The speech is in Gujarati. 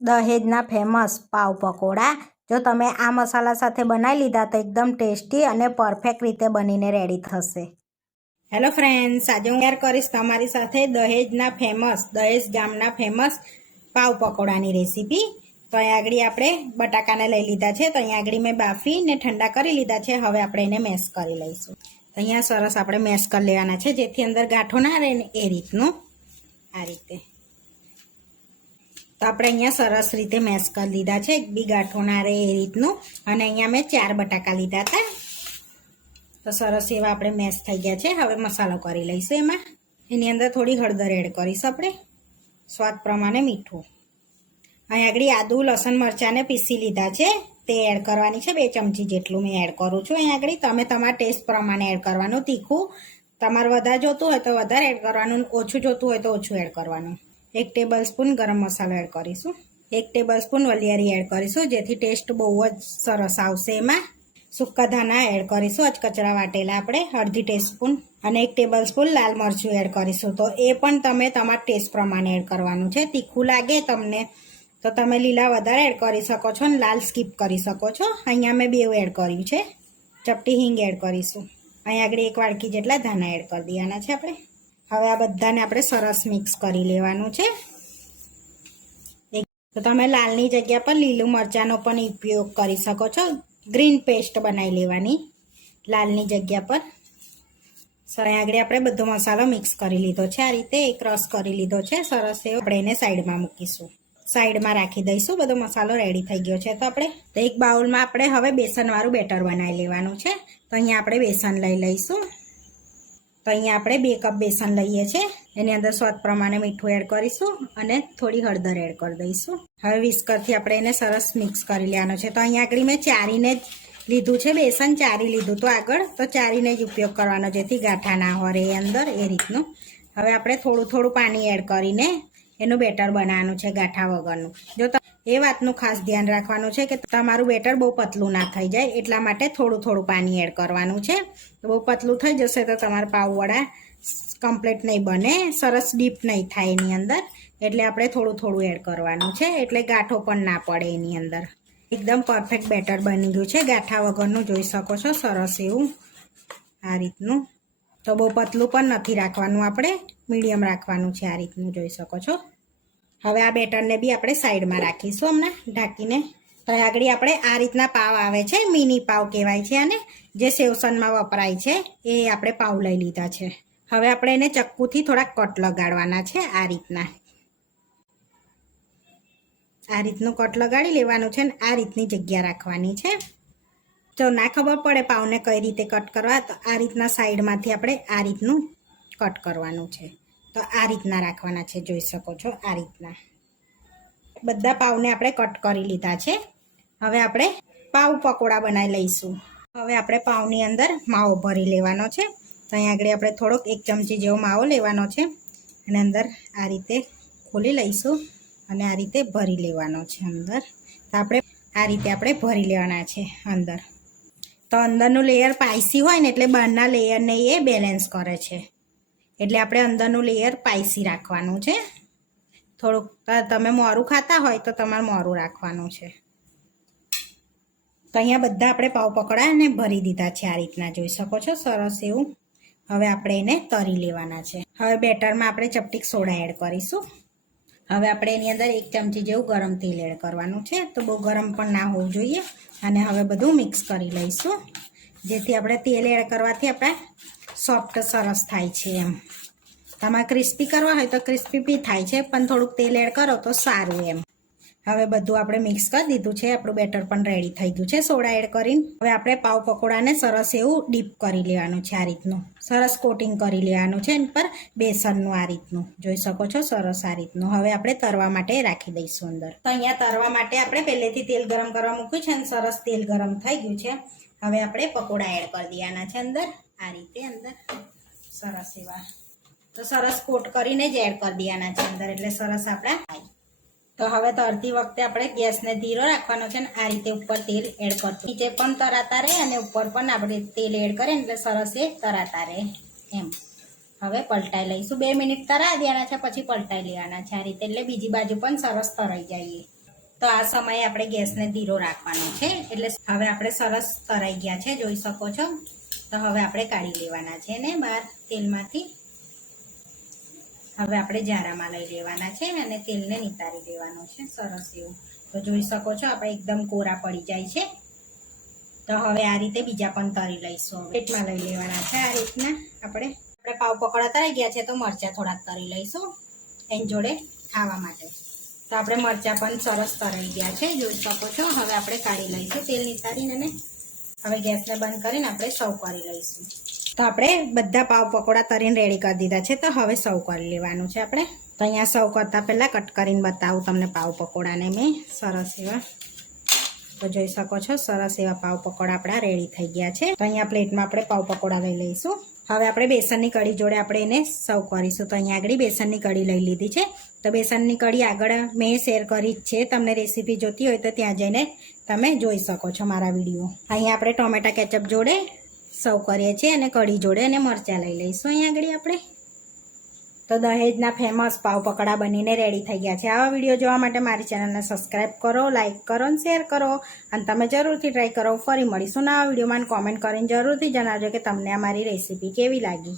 દહેજના ફેમસ પાવ પકોડા. જો તમે આ મસાલા સાથે બનાવી લીધા તો એકદમ ટેસ્ટી અને પરફેક્ટ રીતે બનીને રેડી થશે. હેલો ફ્રેન્ડ્સ, આજે હું શેર કરીશ તમારી સાથે દહેજના ફેમસ, દહેજ ગામના ફેમસ પાવ પકોડાની રેસીપી. તો અહીંયા આગળ આપણે બટાકાને લઈ લીધા છે. તો અહીંયા આગળ મેં બાફીને ઠંડા કરી લીધા છે. હવે આપણે એને મેશ કરી લઈશું. તો અહીંયા સરસ આપણે મેશ કરી લેવાના છે, જેથી અંદર ગાંઠો ના રહે ને એ રીતનું. આ રીતે તો આપણે અહીંયા સરસ રીતે મેશ કરી લીધા છે, એક બી ગાંઠો ના રહે એ રીતનું. અને અહીંયા મેં 4 બટાકા લીધા હતા. તો સરસ એવા આપણે મેશ થઈ ગયા છે. હવે મસાલો કરી લઈશું. એની અંદર થોડી હળદર એડ કરીશું આપણે, સ્વાદ પ્રમાણે મીઠું. અહીં આગળ આદુ લસણ મરચાંને પીસી લીધા છે, તે એડ કરવાની છે. 2 ચમચી જેટલું મેં એડ કરું છું. અહીં આગળ તમે તમારા ટેસ્ટ પ્રમાણે એડ કરવાનું. તીખું તમારે વધારે જોતું હોય તો વધારે એડ કરવાનું, ઓછું જોતું હોય તો ઓછું એડ કરવાનું. 1 ટેબલ સ્પૂન ગરમ મસાલો એડ કરીશું. 1 ટેબલ સ્પૂન વલિયારી એડ કરીશું, જેથી ટેસ્ટ બહુ જ સરસ આવશે. એમાં સૂકા ધાણા એડ કરીશું, અચકચરા વાટેલા આપણે, અડધી ટીસ્પૂન. અને 1 ટેબલ સ્પૂન લાલ મરચું એડ કરીશું. તો એ પણ તમે તમારા ટેસ્ટ પ્રમાણે એડ કરવાનું છે. તીખું લાગે તમને તો તમે લીલા વધારે એડ કરી શકો છો અને લાલ સ્કીપ કરી શકો છો. અહીંયા મેં 2 એડ કર્યું છે. ચપટી હિંગ એડ કરીશું. અહીંયા આગળ 1 વાડકી જેટલા ધાણા એડ કરી દેવાના છે આપણે. હવે આ બધાને આપણે સરસ મિક્સ કરી લેવાનું છે. તો તમે લાલની જગ્યા પર લીલું મરચાંનો પણ ઉપયોગ કરી શકો છો. ગ્રીન પેસ્ટ બનાવી લેવાની લાલની જગ્યા પર. અહીંયા આગળ આપણે બધો મસાલો મિક્સ કરી લીધો છે. આ રીતે એક રસ કરી લીધો છે સરસ એવો. આપણે એને સાઈડમાં મૂકીશું, સાઈડમાં રાખી દઈશું. બધો મસાલો રેડી થઈ ગયો છે. તો આપણે તો એક બાઉલમાં આપણે હવે બેસનવાળું બેટર બનાવી લેવાનું છે. તો અહીંયા આપણે બેસન લઈ લઈશું. તો અહીંયા આપણે 2 કપ બેસન લઈએ છીએ. એની અંદર સ્વાદ પ્રમાણે મીઠું એડ કરીશું અને થોડી હળદર એડ કરી દઈશું. હવે વિસ્કરથી આપણે એને સરસ મિક્સ કરી લેવાનું છે. તો અહીંયા આગળ મેં ચારીને જ લીધું છે, બેસન ચારી લીધું તો આગળ, તો ચારીને જ ઉપયોગ કરવાનો, જેથી ગાંઠા ના હોય એ અંદર એ રીતનું. હવે આપણે થોડું થોડું પાણી એડ કરીને એનું બેટર બનાવવાનું છે, ગાંઠા વગરનું. જો એ વાતનું ખાસ ધ્યાન રાખવાનું છે કે તમારું બેટર બહુ પતલું ના થઈ જાય, એટલા માટે થોડું થોડું પાણી એડ કરવાનું છે. બહુ પતલું થઈ જશે તો તમારા પાવવડા કમ્પ્લીટ નહીં બને, સરસ ડીપ નહીં થાય એની અંદર. એટલે આપણે થોડું થોડું એડ કરવાનું છે, એટલે ગાંઠો પણ ના પડે એની અંદર. એકદમ પરફેક્ટ બેટર બની ગયું છે, ગાંઠા વગરનું જોઈ શકો છો, સરસ એવું આ રીતનું. તો બહુ પતલું પણ નથી રાખવાનું, આપણે મીડિયમ રાખવાનું છે. આ રીતનું જોઈ શકો છો. હવે આ બેટરને બી આપણે સાઈડમાં રાખીશું હમણાં ઢાંકીને. તો આગળ આપણે આ રીતના પાવ આવે છે, મિની પાવ કહેવાય છે અને જે સેવસનમાં વપરાય છે એ આપણે પાવ લઈ લીધા છે. હવે આપણે એને ચક્કુથી થોડાક કટ લગાડવાના છે. આ રીતનું કટ લગાડી લેવાનું છે. ને આ રીતની જગ્યા રાખવાની છે. જો ના ખબર પડે પાવને કઈ રીતે કટ કરવા, તો આ રીતના સાઈડમાંથી આપણે આ રીતનું કટ કરવાનું છે. તો આ રીતના રાખવાના છે, જોઈ શકો છો. આ રીતના બધા પાવને આપણે કટ કરી લીધા છે. હવે આપણે પાવ પકોડા બનાવી લઈશું. હવે આપણે પાવની અંદર માવો ભરી લેવાનો છે. તો અહીંયા આગળ આપણે થોડોક 1 ચમચી જેવો માવો લેવાનો છે અને અંદર આ રીતે ખોલી લઈશું અને આ રીતે ભરી લેવાનો છે અંદર. તો આપણે આ રીતે આપણે ભરી લેવાના છે અંદર. તો અંદરનું લેયર સ્પાઈસી હોય ને એટલે બહારના લેયરને એ બેલેન્સ કરે છે. એટલે આપણે અંદરનું લેયર સ્પાઈસી રાખવાનું છે. થોડુંક તમે મોરું ખાતા હોય તો તમારે મોરું રાખવાનું છે. તો અહીંયા બધા આપણે પાવ પકોડાને ભરી દીધા છે, આ રીતના જોઈ શકો છો, સરસ એવું. હવે આપણે એને તરી લેવાના છે. હવે બેટરમાં આપણે ચપટીક સોડા એડ કરીશું. હવે આપણે એની અંદર 1 ચમચી જેવું ગરમ તેલ એડ કરવાનું છે. તો બહુ ગરમ પણ ના હોવું જોઈએ. અને હવે બધું મિક્સ કરી લઈશું, જેથી આપણે તેલ એડ કરવાથી આપણે સોફ્ટ સરસ થાય છે એમ. તમારે ક્રિસ્પી કરવા હોય તો ક્રિસ્પી બી થાય છે, પણ થોડુંક તેલ એડ કરો તો સારું એમ. હવે બધું આપણે મિક્સ કરી દીધું છે. આપણું બેટર પણ રેડી થઈ ગયું છે સોડા એડ કરીને. હવે આપણે પાવ પકોડાને સરસ એવું ડીપ કરી લેવાનું છે. આ રીતનું સરસ કોટિંગ કરી લેવાનું છે એની પર બેસનનું. આ રીતનું જોઈ શકો છો, સરસ આ રીતનું. હવે આપણે તરવા માટે રાખી દઈશું અંદર. તો અહીંયા તરવા માટે આપણે પહેલેથી તેલ ગરમ કરવા મૂક્યું છે અને સરસ તેલ ગરમ થઈ ગયું છે. હવે આપણે પકોડા એડ કરી દેવાના છે અંદર, આ રીતે અંદર સરસ એવા. તો સરસ કોટ કરીને જ એડ કરી દેવાના છે અંદર, એટલે સરસ આપણા થાય. તો હવે તરતી વખતે આપણે ગેસને ધીરો રાખવાનો છે ને આ રીતે ઉપર તેલ એડ કરતું, નીચે પણ તરાતા રહે અને ઉપર પણ આપણે તેલ એડ કરીએ એટલે સરસ એ તરાતા રહે એમ. હવે પલટાઈ લઈશું. 2 મિનિટ તરાઈ દેવાના છે, પછી પલટાઈ લેવાના છે આ રીતે, એટલે બીજી બાજુ પણ સરસ તરાઈ જાય. તો આ સમયે આપણે ગેસને ધીરો રાખવાનો છે. એટલે હવે આપણે સરસ તરાઈ ગયા છે, જોઈ શકો છો. તો હવે આપણે કાઢી લેવાના છે ને બહાર તેલમાંથી. હવે આપણે જારામાં લઈ લેવાના છે અને તેલને નિતારી દેવાનું છે સરસ એવું. તો જોઈ શકો છો આપણે એકદમ કોરા પડી જાય છે. તો હવે આ રીતે બીજા પણ તરી લઈશું. પ્લેટમાં લઈ લેવાના છે આ રીતના. આપણે પાવ પકોડા તરાઈ ગયા છે, તો મરચાં થોડાક તરી લઈશું એની જોડે ખાવા માટે. તો આપણે મરચાં પણ સરસ તરાઈ ગયા છે, જોઈ શકો છો. હવે આપણે કાઢી લઈશું તેલ નિતારીને. હવે ગેસને બંધ કરીને આપણે સર્વ કરી લઈશું. તો આપણે બધા પાવ પકોડા તરીને રેડી કરી દીધા છે. તો હવે સર્વ કરી લેવાનું છે આપણે. તો અહીંયા સર્વ કરતા પહેલાં કટ કરીને બતાવું તમને પાવ પકોડાને મેં સરસ એવા. તો જોઈ શકો છો સરસ એવા પાવ પકોડા આપણા રેડી થઈ ગયા છે. તો અહીંયા પ્લેટમાં આપણે પાવ પકોડા લઈ લઈશું. હવે આપણે બેસનની કઢી જોડે આપણે એને સર્વ કરીશું. તો અહીંયા આગળ બેસનની કઢી લઈ લીધી છે. તો બેસનની કઢી આગળ મેં શેર કરી જ છે. તમને રેસીપી જોતી હોય તો ત્યાં જઈને તમે જોઈ શકો છો મારા વિડીયો. અહીંયા આપણે ટોમેટા કેચઅપ જોડે સર્વ કરીએ છીએ અને કઢી જોડે અને મરચાં લઈ લઈશું અહીંયા આગળ આપણે. તો દહેજના ફેમસ પાવ પકોડા બનીને રેડી થઈ ગયા છે. આવા વિડીયો જોવા માટે મારી ચેનલને સબસ્ક્રાઈબ કરો, લાઇક કરો અને શેર કરો. અને તમે જરૂરથી ટ્રાય કરો. ફરી મળીશું નવા વિડીયોમાં. કોમેન્ટ કરીને જરૂરથી જણાવજો કે તમને અમારી રેસીપી કેવી લાગી.